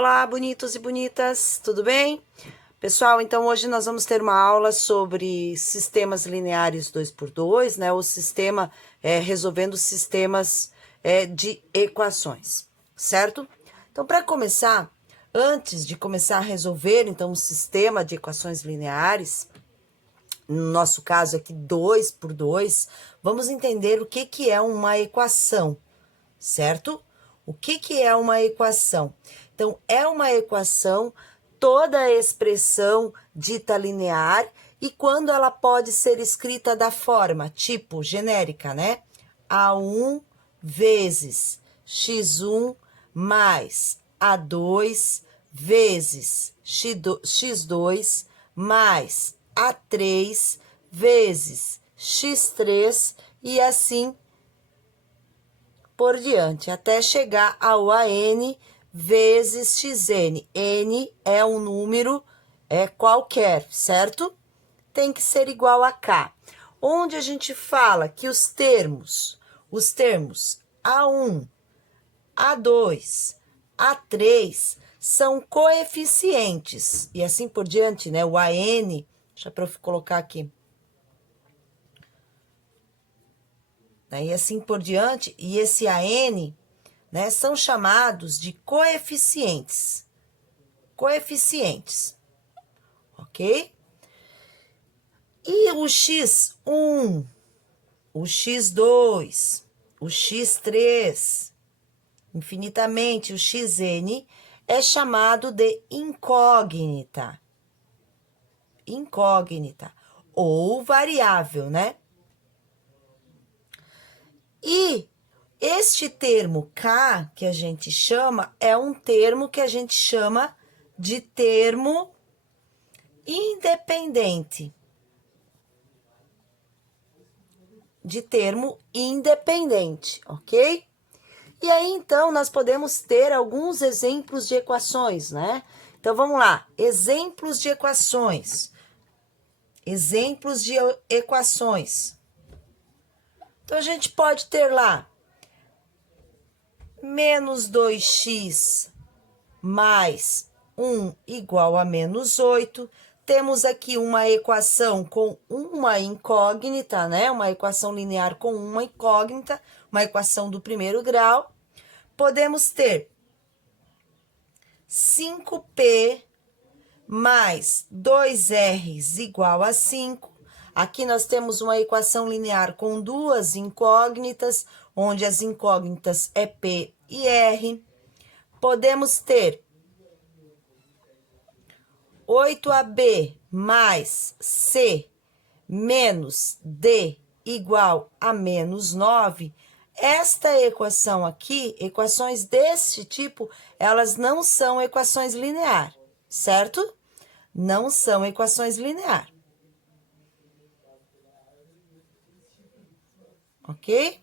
Olá, bonitos e bonitas, tudo bem? Pessoal, então hoje nós vamos ter uma aula sobre sistemas lineares 2x2, né? O sistema resolvendo sistemas de equações, certo? Então, para começar, antes de começar a resolver, então, um sistema de equações lineares, no nosso caso aqui 2x2, vamos entender o que é uma equação, certo? O que é uma equação? Então, é uma equação toda a expressão dita linear e quando ela pode ser escrita da forma, tipo, genérica, né? A1 vezes x1 mais A2 vezes x2 mais A3 vezes x3 e assim por diante, até chegar ao AN vezes xn. N é um número qualquer, certo? Tem que ser igual a K. Onde a gente fala que os termos A1, A2, A3 são coeficientes, e assim por diante, né? O AN, deixa eu colocar aqui. E assim por diante, e esse AN, né, são chamados de coeficientes. Coeficientes, ok? E o x1, o x2, o x3, infinitamente, o xn, é chamado de incógnita. Incógnita, ou variável, né? E este termo K, que a gente chama, é um termo que a gente chama de termo independente. De termo independente, ok? E aí, então, nós podemos ter alguns exemplos de equações, né? Então, vamos lá. Exemplos de equações. Exemplos de equações. Então, a gente pode ter lá menos 2x mais 1 igual a menos 8. Temos aqui uma equação com uma incógnita, né? Uma equação linear com uma incógnita, uma equação do primeiro grau. Podemos ter 5p mais 2r's igual a 5. Aqui nós temos uma equação linear com duas incógnitas, onde as incógnitas é P e R. Podemos ter 8ab mais C menos D igual a menos 9. Esta equação aqui, equações desse tipo, elas não são equações lineares, certo? Não são equações lineares. Ok?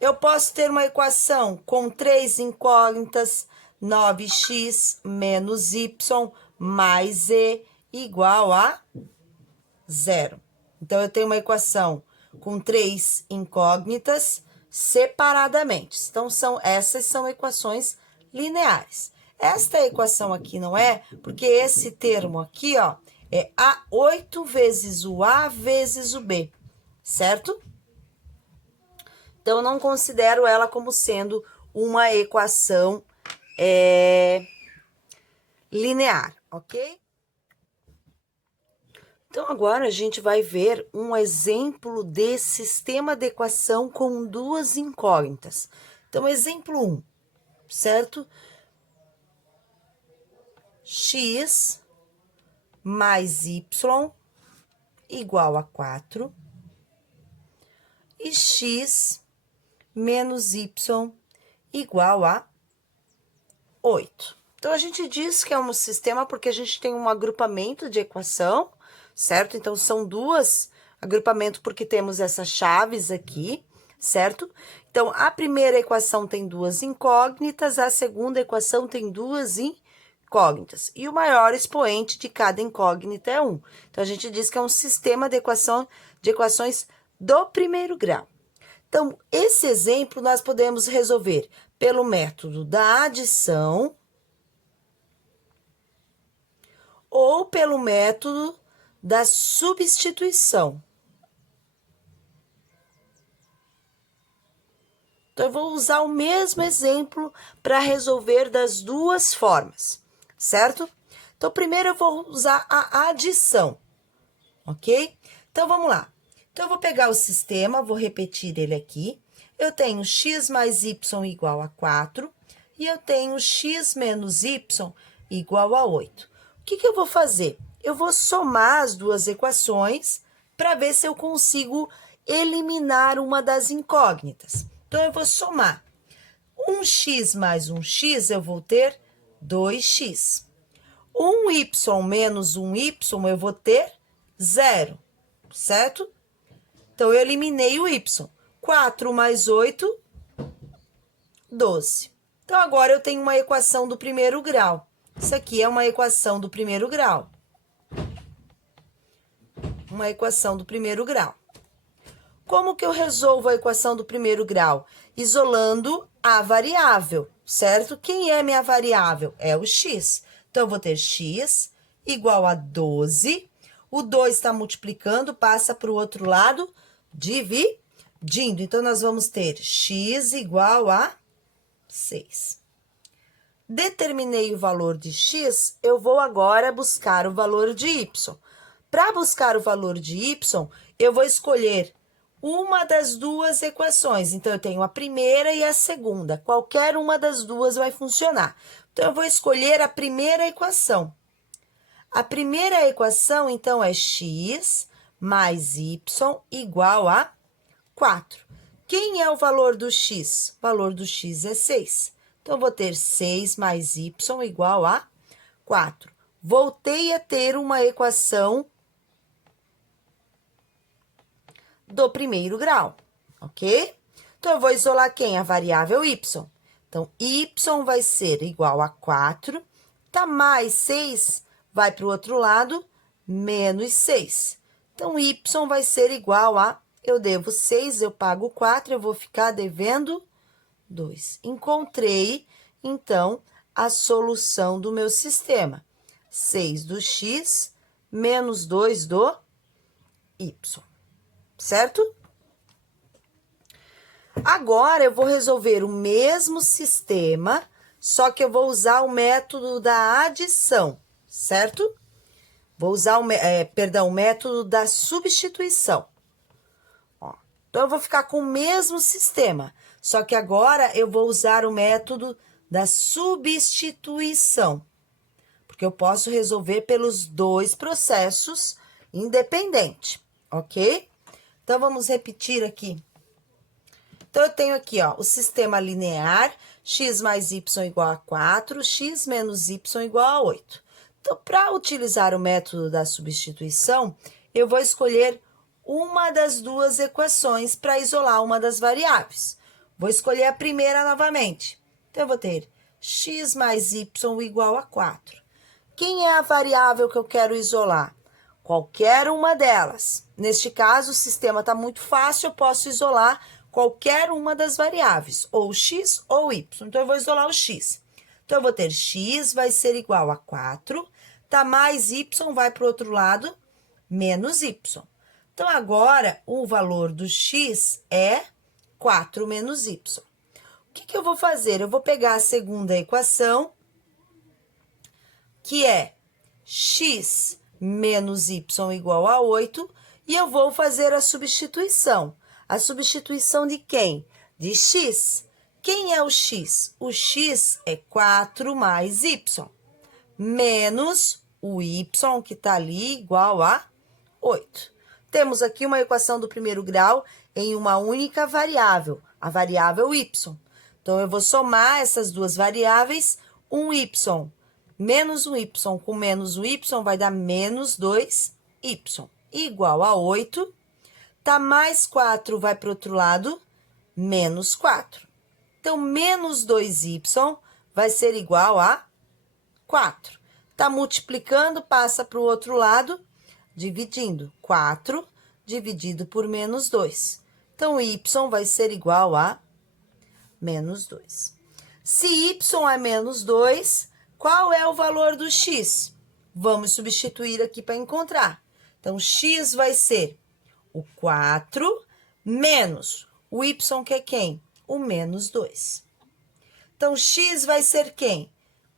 Eu posso ter uma equação com 3 incógnitas, 9x menos y mais e igual a 0. Então, eu tenho uma equação com 3 incógnitas separadamente. Então, essas são equações lineares. Esta equação aqui não é, porque esse termo aqui, ó, é A8 vezes o A vezes o B, certo? Então, eu não considero ela como sendo uma equação linear, ok? Então, agora a gente vai ver um exemplo de sistema de equação com duas incógnitas. Então, exemplo 1, certo? X mais y igual a 4 e x menos y igual a 8. Então, a gente diz que é um sistema porque a gente tem um agrupamento de equação, certo? Então, são duas agrupamentos porque temos essas chaves aqui, certo? Então, a primeira equação tem duas incógnitas, a segunda equação tem duas incógnitas. E o maior expoente de cada incógnita é 1. Então, a gente diz que é um sistema de equações do primeiro grau. Então, esse exemplo nós podemos resolver pelo método da adição, ou pelo método da substituição. Então, eu vou usar o mesmo exemplo para resolver das duas formas, certo? Então, primeiro eu vou usar a adição, ok? Então, vamos lá. Então, eu vou pegar o sistema, vou repetir ele aqui. Eu tenho x mais y igual a 4 e eu tenho x menos y igual a 8. O que eu vou fazer? Eu vou somar as duas equações para ver se eu consigo eliminar uma das incógnitas. Então, eu vou somar 1x mais 1x, eu vou ter 2x. 1y menos 1y, eu vou ter 0, certo? Então, eu eliminei o y. 4 mais 8, 12. Então, agora eu tenho uma equação do primeiro grau. Isso aqui é uma equação do primeiro grau. Uma equação do primeiro grau. Como que eu resolvo a equação do primeiro grau? Isolando a variável, certo? Quem é minha variável? É o x. Então, eu vou ter x igual a 12. O 2 está multiplicando, passa para o outro lado, dividindo. Então, nós vamos ter x igual a 6. Determinei o valor de x, eu vou agora buscar o valor de y. Para buscar o valor de y, eu vou escolher uma das duas equações. Então, eu tenho a primeira e a segunda. Qualquer uma das duas vai funcionar. Então, eu vou escolher a primeira equação. A primeira equação, então, é x mais y igual a 4. Quem é o valor do x? O valor do x é 6. Então, eu vou ter 6 mais y igual a 4. Voltei a ter uma equação do primeiro grau, ok? Então, eu vou isolar quem? A variável y. Então, y vai ser igual a 4, tá mais 6, vai para o outro lado, menos 6. Então, y vai ser igual a, eu devo 6, eu pago 4, eu vou ficar devendo 2. Encontrei, então, a solução do meu sistema. 6 do x menos 2 do y. Certo? Agora, eu vou resolver o mesmo sistema, só que eu vou usar o método da adição, certo? Vou usar o método da substituição. Ó, então, eu vou ficar com o mesmo sistema, só que agora eu vou usar o método da substituição, porque eu posso resolver pelos dois processos independentes, ok? Então, vamos repetir aqui. Então, eu tenho aqui, ó, o sistema linear, x mais y igual a 4, x menos y igual a 8. Então, para utilizar o método da substituição, eu vou escolher uma das duas equações para isolar uma das variáveis. Vou escolher a primeira novamente. Então, eu vou ter x mais y igual a 4. Quem é a variável que eu quero isolar? Qualquer uma delas. Neste caso, o sistema está muito fácil, eu posso isolar qualquer uma das variáveis, ou x ou y. Então, eu vou isolar o x. Então, eu vou ter x vai ser igual a 4, tá mais y vai para o outro lado, menos y. Então, agora, o valor do x é 4 menos y. O que eu vou fazer? Eu vou pegar a segunda equação, que é x menos y igual a 8, e eu vou fazer a substituição. A substituição de quem? De x. Quem é o x? O x é 4 mais y, menos o y, que está ali, igual a 8. Temos aqui uma equação do primeiro grau em uma única variável, a variável y. Então, eu vou somar essas duas variáveis, um y menos um y com menos um y vai dar menos 2y, igual a 8. Tá mais 4 vai para o outro lado, menos 4. Então, menos 2y vai ser igual a 4. Tá multiplicando, passa para o outro lado, dividindo. 4 dividido por menos 2. Então, y vai ser igual a menos 2. Se y é menos 2, qual é o valor do x? Vamos substituir aqui para encontrar. Então, x vai ser o 4 menos o y, que é quem? O menos 2. Então, x vai ser quem?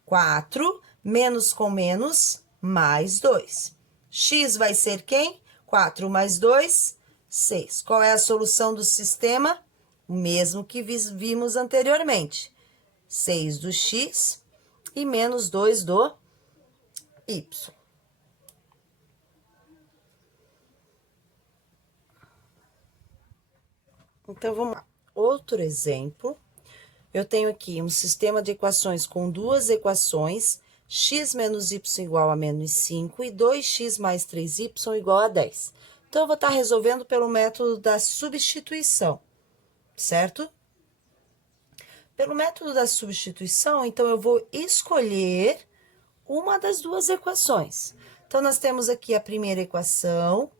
4 menos com menos, mais 2. X vai ser quem? 4 mais 2, 6. Qual é a solução do sistema? O mesmo que vimos anteriormente. 6 do x e menos 2 do y. Então, vamos lá. Outro exemplo. Eu tenho aqui um sistema de equações com duas equações, x menos y igual a menos 5 e 2x mais 3y igual a 10. Então, eu vou estar resolvendo pelo método da substituição, certo? Pelo método da substituição, então, eu vou escolher uma das duas equações. Então, nós temos aqui a primeira equação,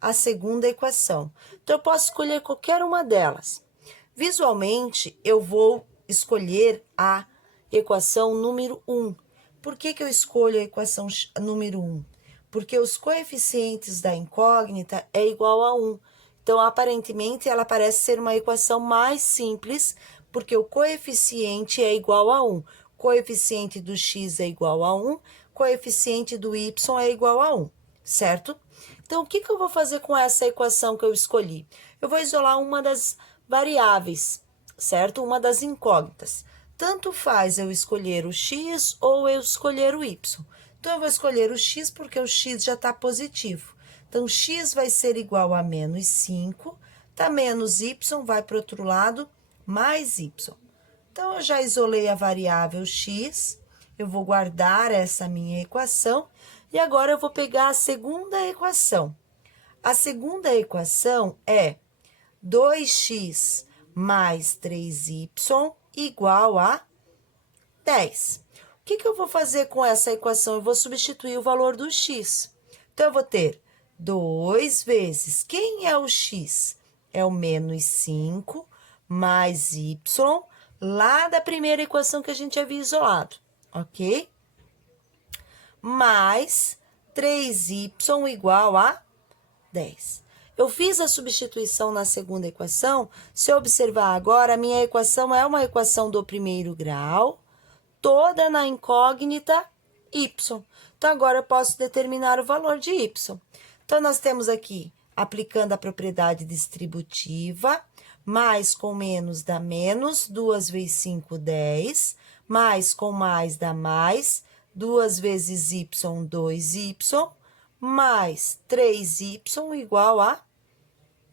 a segunda equação. Então, eu posso escolher qualquer uma delas. Visualmente, eu vou escolher a equação número 1. Por que eu escolho a equação número 1? Porque os coeficientes da incógnita é igual a 1. Então, aparentemente, ela parece ser uma equação mais simples, porque o coeficiente é igual a 1. Coeficiente do x é igual a 1, coeficiente do y é igual a 1, certo? Então, o que eu vou fazer com essa equação que eu escolhi? Eu vou isolar uma das variáveis, certo? Uma das incógnitas. Tanto faz eu escolher o x ou eu escolher o y. Então, eu vou escolher o x porque o x já está positivo. Então, x vai ser igual a menos 5, tá menos y, vai para o outro lado, mais y. Então, eu já isolei a variável x, eu vou guardar essa minha equação, e agora eu vou pegar a segunda equação. A segunda equação é 2x mais 3y igual a 10. O que eu vou fazer com essa equação? Eu vou substituir o valor do x. Então, eu vou ter 2 vezes, quem é o x? É o menos 5 mais y, lá da primeira equação que a gente havia isolado, ok? Mais 3y igual a 10. Eu fiz a substituição na segunda equação. Se eu observar agora, a minha equação é uma equação do primeiro grau, toda na incógnita y. Então, agora eu posso determinar o valor de y. Então, nós temos aqui, aplicando a propriedade distributiva, mais com menos dá menos, 2 vezes 5, 10, mais com mais dá mais, 2 vezes y, 2y, mais 3y igual a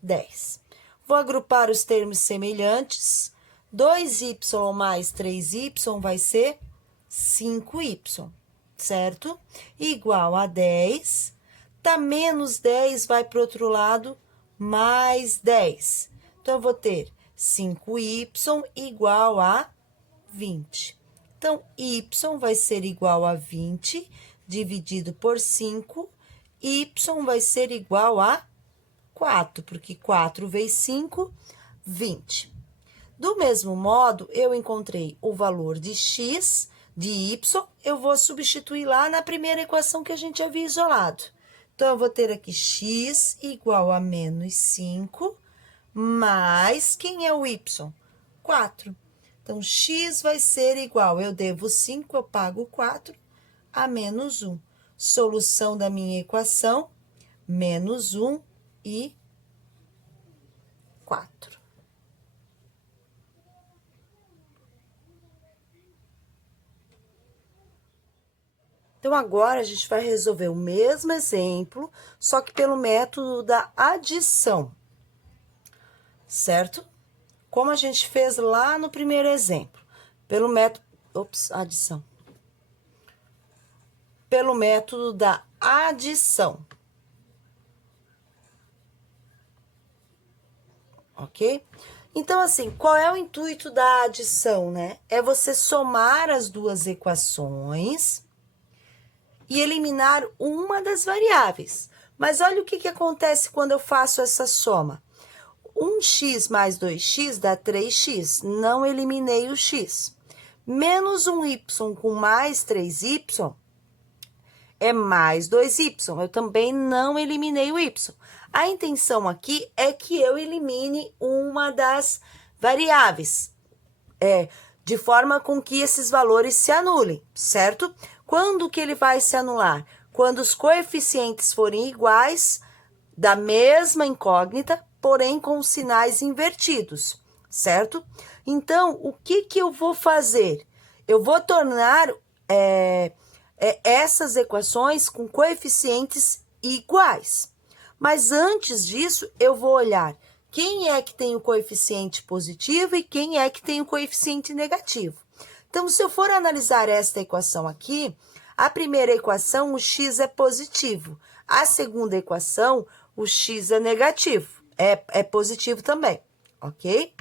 10. Vou agrupar os termos semelhantes. 2y mais 3y vai ser 5y, certo? Igual a 10. Tá menos 10, vai para o outro lado, mais 10. Então, eu vou ter 5y igual a 20. Então, y vai ser igual a 20, dividido por 5. Y vai ser igual a 4, porque 4 vezes 5, 20. Do mesmo modo, eu encontrei o valor de x, de y, eu vou substituir lá na primeira equação que a gente havia isolado. Então, eu vou ter aqui x igual a menos 5, mais, quem é o y? 4. Então, x vai ser igual, eu devo 5, eu pago 4, a menos 1. Solução da minha equação, menos 1 e 4. Então, agora a gente vai resolver o mesmo exemplo, só que pelo método da adição, certo? Como a gente fez lá no primeiro exemplo, pelo método, adição. Pelo método da adição. Ok? Então, assim, qual é o intuito da adição, né? É você somar as duas equações e eliminar uma das variáveis. Mas olha o que acontece quando eu faço essa soma. 1x mais 2x dá 3x, não eliminei o x. Menos 1y com mais 3y, é mais 2y. Eu também não eliminei o y. A intenção aqui é que eu elimine uma das variáveis, de forma com que esses valores se anulem, certo? Quando que ele vai se anular? Quando os coeficientes forem iguais, da mesma incógnita, porém com sinais invertidos, certo? Então, o que eu vou fazer? Eu vou tornar essas equações com coeficientes iguais. Mas antes disso, eu vou olhar quem é que tem o coeficiente positivo e quem é que tem o coeficiente negativo. Então, se eu for analisar esta equação aqui, a primeira equação, o x é positivo. A segunda equação, o x é negativo. É positivo também, ok?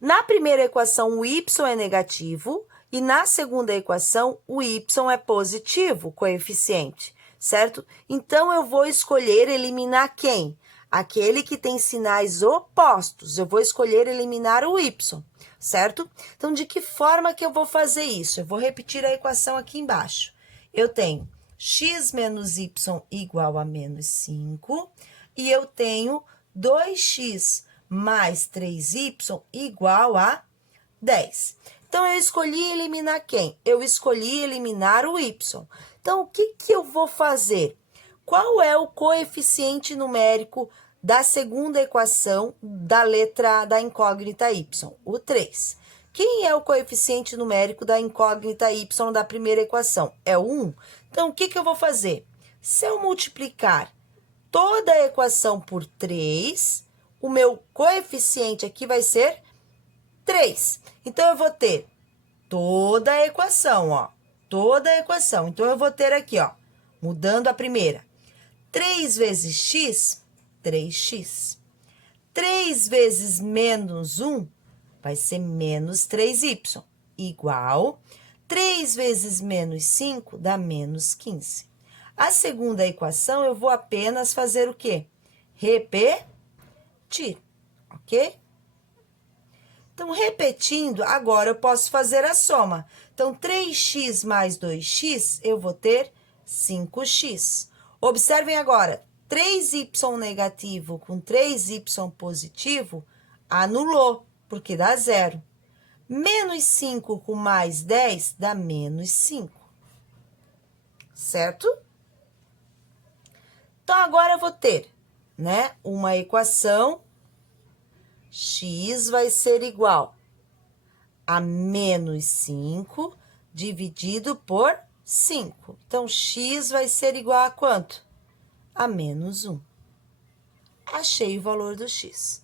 Na primeira equação, o y é negativo. E na segunda equação, o y é positivo, o coeficiente, certo? Então, eu vou escolher eliminar quem? Aquele que tem sinais opostos. Eu vou escolher eliminar o y, certo? Então, de que forma que eu vou fazer isso? Eu vou repetir a equação aqui embaixo. Eu tenho x menos y igual a menos 5, e eu tenho 2x mais 3y igual a 10. Então, eu escolhi eliminar quem? Eu escolhi eliminar o y. Então, o que eu vou fazer? Qual é o coeficiente numérico da segunda equação da letra da incógnita y? O 3. Quem é o coeficiente numérico da incógnita y da primeira equação? É o 1. Então, o que eu vou fazer? Se eu multiplicar toda a equação por 3, o meu coeficiente aqui vai ser 3. Então, eu vou ter toda a equação, ó. Toda a equação. Então, eu vou ter aqui, ó, mudando a primeira. 3 vezes x, 3x. 3 vezes menos 1 vai ser menos 3y, igual 3 vezes menos 5 dá menos 15. A segunda equação, eu vou apenas fazer o quê? Repetir, ok? Então, repetindo, agora eu posso fazer a soma. Então, 3x mais 2x, eu vou ter 5x. Observem agora, 3y negativo com 3y positivo, anulou, porque dá 0. Menos 5 com mais 10 dá menos 5. Certo? Então, agora eu vou ter, né, uma equação, x vai ser igual a menos 5 dividido por 5. Então, x vai ser igual a quanto? A menos 1. Achei o valor do x.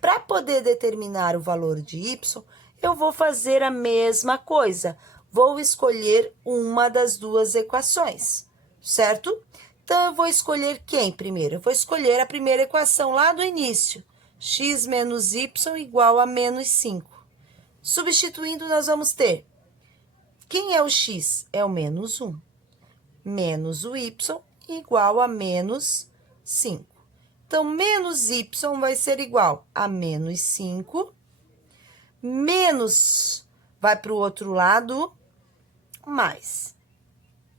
Para poder determinar o valor de y, eu vou fazer a mesma coisa. Vou escolher uma das duas equações, certo? Então, eu vou escolher quem primeiro? Eu vou escolher a primeira equação lá do início. X menos y igual a menos 5. Substituindo, nós vamos ter, quem é o x? É o menos 1. Menos o y igual a menos 5. Então, menos y vai ser igual a menos 5. Menos vai para o outro lado, mais.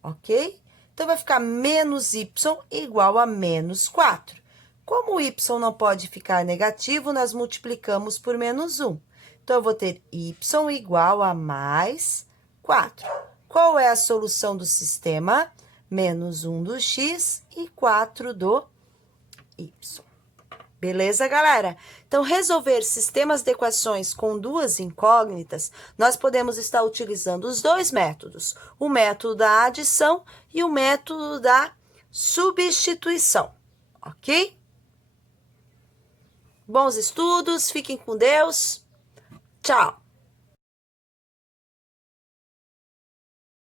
Ok? Então, vai ficar menos y igual a menos 4. Como o y não pode ficar negativo, nós multiplicamos por menos 1. Então, eu vou ter y igual a mais 4. Qual é a solução do sistema? Menos 1 do x e 4 do y. Beleza, galera? Então, resolver sistemas de equações com duas incógnitas, nós podemos estar utilizando os dois métodos. O método da adição e o método da substituição, ok? Bons estudos, fiquem com Deus. Tchau!